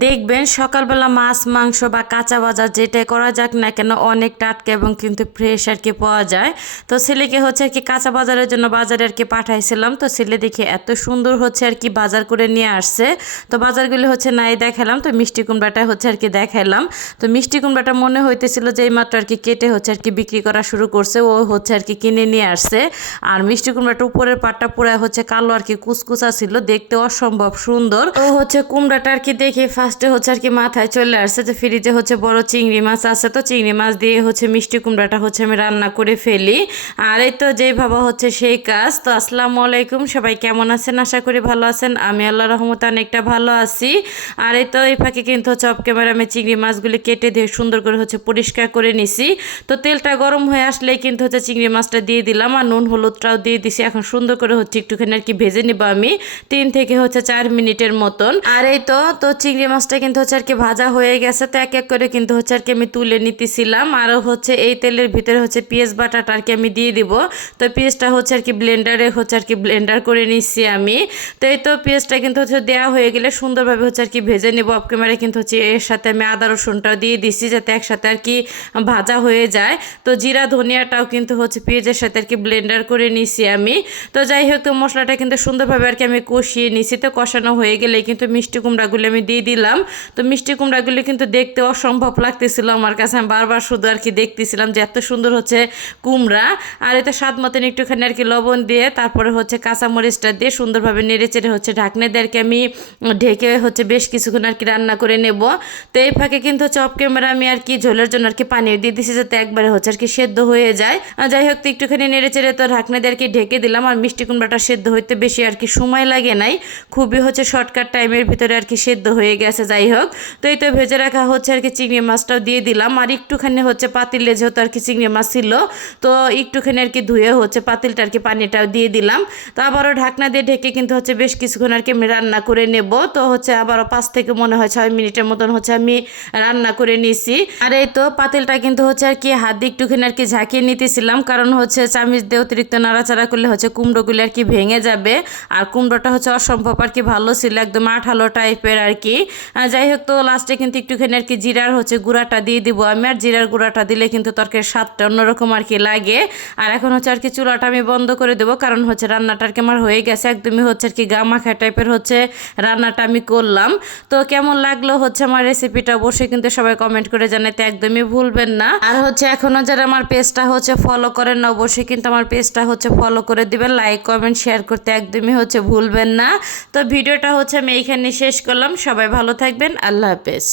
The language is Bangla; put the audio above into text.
দেখবেন সকালবেলা মাছ মাংস বা কাঁচা বাজার যেটাই করা যাক না কেন অনেক টাটকা এবং কিন্তু ফ্রেশ আর কি পাওয়া যায়। তো ছেলেকে হচ্ছে আর কি কাঁচা বাজারের জন্য বাজারে আর কি পাঠাইছিলাম। তো ছেলে দেখে এত সুন্দর হচ্ছে আর কি বাজার করে নিয়ে আসছে। তো বাজারগুলি হচ্ছে নাই দেখালাম, তো মিষ্টি কুমড়াটা হচ্ছে আর কি দেখাইলাম। তো মিষ্টি কুমড়াটা মনে হইতেছিল যে এইমাত্র আর কি কেটে হচ্ছে আর কি বিক্রি করা শুরু করছে, ও হচ্ছে আর কি কিনে নিয়ে আসছে। আর মিষ্টি কুমড়াটা উপরের পাটটা পুরো হচ্ছে কালো আর কি কুচকুচা ছিল, দেখতে অসম্ভব সুন্দর। ও হচ্ছে কুমড়াটা আর কি দেখে ফার্স্টে হচ্ছে আর কি মাথায় চলে আসছে যে ফ্রিজে হচ্ছে বড় চিংড়ি মাছ আছে, তো চিংড়ি মাছ দিয়ে হচ্ছে মিষ্টি কুমড়াটা হচ্ছে আমি রান্না করে ফেলি। আর এই তো যেই ভাবা হচ্ছে সেই কাজ। তো আসসালামু আলাইকুম, সবাই কেমন আছেন? আশা করি ভালো আছেন। আমি আল্লাহ রহমতে অনেকটা ভালো আছি। আর এই তো এই ফাঁকে কিন্তু হচ্ছে অফ ক্যামেরা আমি চিংড়ি মাছগুলি কেটে দিয়ে সুন্দর করে হচ্ছে পরিষ্কার করে নিছি। তো তেলটা গরম হয়ে আসলেই কিন্তু হচ্ছে চিংড়ি মাছটা দিয়ে দিলাম আর নুন হলুদটাও দিয়ে দিছি। এখন সুন্দর করে হচ্ছে একটুখানি আর কি ভেজে নিব আমি 3 থেকে হচ্ছে 4 মিনিটের মতন। আর এই তো তো চিংড়ি মাছটা কিন্তু হচ্ছে আর কি ভাজা হয়ে গেছে, তো এক এক করে কিন্তু হচ্ছে আর কি আমি তুলে নিতেছিলাম। আরও হচ্ছে এই তেলের ভিতরে হচ্ছে পেঁয়াজ বাটাটা আর কি আমি দিয়ে দিব। তো পেঁয়াজটা হচ্ছে আর কি ব্লেন্ডারে হচ্ছে আর কি ব্লেন্ডার করে নিচ্ছি আমি। তো এই তো পেঁয়াজটা কিন্তু হচ্ছে দেওয়া হয়ে গেলে সুন্দরভাবে হচ্ছে আর কি ভেজে নেব। অফ ক্যামেরায় কিন্তু হচ্ছে এর সাথে আমি আদা রসুনটাও দিয়ে দিচ্ছি যাতে একসাথে আর কি ভাজা হয়ে যায়। তো জিরা ধনিয়াটাও কিন্তু হচ্ছে পেঁয়াজের সাথে আর কি ব্লেন্ডার করে নিছি আমি। তো যাই হোক, তো মশলাটা কিন্তু সুন্দরভাবে আর কি আমি কষিয়ে নিছি। তো কষানো হয়ে গেলে কিন্তু মিষ্টি কুমড়াগুলো আমি দিয়ে দিলাম। তো মিষ্টি কুমড়াগুলি কিন্তু দেখতে অসম্ভব লাগতেছিল আমার কাছে। আমি বারবার শুধু আর কি দেখতেছিলাম যে এত সুন্দর হচ্ছে কুমড়া। আর এতে স্বাদ মতন একটুখানি আর কি লবণ দিয়ে তারপরে হচ্ছে কাঁচামরিচটা দিয়ে সুন্দরভাবে নেড়ে চেড়ে হচ্ছে ঢাকনা দিয়ে আর কি আমি ঢেকে হচ্ছে বেশ কিছুক্ষণ আর কি রান্না করে নেব। তো এই ফাঁকে কিন্তু হচ্ছে অফ ক্যামেরা আমি আর কি ঝোলের জন্য আর কি পানিও দিয়ে দিছি যাতে একবারে হচ্ছে আর কি সেদ্ধ হয়ে যায়। যাই হোক, তো একটুখানি নেড়ে চেড়ে তো ঢাকনা দিয়ে আর কি ঢেকে দিলাম। আর মিষ্টি কুমড়াটা সেদ্ধ হইতে বেশি আর কি সময় লাগে নাই, খুবই হচ্ছে শর্টকাট টাইমের ভিতরে আর কি সেদ্ধ হয়ে গেছে। যাই হোক, তো এই তো ভেজে রাখা হচ্ছে আর কি চিংড়ি মাছটাও দিয়ে দিলাম। আর একটুখানি হচ্ছে পাতিলে যেহেতু আর কি চিংড়ি মাছ ছিল, তো একটুখানি আর কি ধুয়ে হচ্ছে পাতিলটা আর কি পানিটাও দিয়ে দিলাম। তো আবারও ঢাকনা দিয়ে ঢেকে কিন্তু হচ্ছে বেশ কিছুক্ষণ আর কি আমি রান্না করে নেব। তো হচ্ছে আবারও 5 থেকে মনে হয় 6 মিনিটের মতন হচ্ছে আমি রান্না করে নিছি। আর এই তো পাতিলটা কিন্তু হচ্ছে আর কি হাত দিয়ে একটুখানি আর কি ঝাঁকিয়ে নিতেছিলাম, কারণ হচ্ছে চামিচ দিয়ে অতিরিক্ত নাড়াচাড়া করলে হচ্ছে কুমড়োগুলো আর কি ভেঙে যাবে। আর কুমড়োটা হচ্ছে অসম্ভব আর কি ভালো ছিল, একদম আঠালো টাইপের আর কি। যাই হোক, তো লাস্টে কিন্তু একটুখানি আর কি জিরার হচ্ছে গুঁড়াটা দিয়ে দিব আমি। আর জিরার গুঁড়াটা দিলে কিন্তু তরকারির স্বাদটা অন্যরকম আর কি লাগে। আর এখন হচ্ছে আর কি চুলাটা আমি বন্ধ করে দেবো, কারণ হচ্ছে রান্নাটা আর কি আমার হয়ে গেছে, একদমই হচ্ছে আর কি গামাখা টাইপের হচ্ছে রান্নাটা আমি করলাম। তো কেমন লাগলো হচ্ছে আমার রেসিপিটা অবশ্যই কিন্তু সবাই কমেন্ট করে জানাতে একদমই ভুলবেন না। আর হচ্ছে এখনও যারা আমার পেজটা হচ্ছে ফলো করেন না, অবশ্যই কিন্তু আমার পেজটা হচ্ছে ফলো করে দিবেন, লাইক কমেন্ট শেয়ার করতে একদমই হচ্ছে ভুলবেন না। তো ভিডিওটা হচ্ছে আমি এইখানে শেষ করলাম। সবাই ভালো থাকবেন, আল্লাহ হাফেজ।